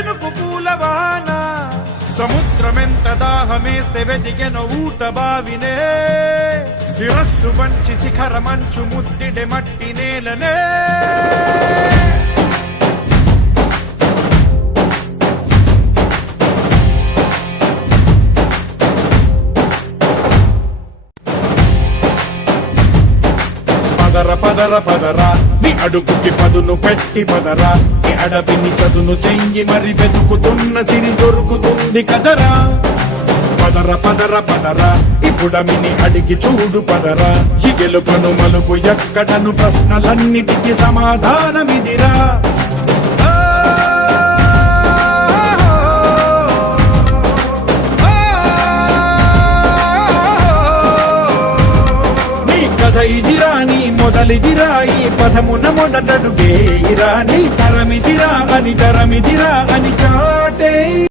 చినుకు పూలవాన సముద్రమెంత దాహమేస్తే వెతికెను ఊట బావినే శిరస్సు వంచి శిఖర మంచు ముద్దిడే మట్టి నేలనే పదర పదర పదరా నీ అడుగుకి పదును పెట్టి పదరా నీ అడవిని చదును చెయ్యి మరి వెతుకుతున్న సిరి దొరుకుతుంది కదరా పదర పదర పదరా ఇప్పుడమిని అడిగి చూడు పదరా ఈ గెలుపను మలుపు ఎక్కడను ప్రశ్నలన్నిటికీ సమాధానమిదిరా ఇదిరా నీ మొదలిదిరా ఈ పదమున మొదటడుగేరా నీ తరమిదిరా అని చాటే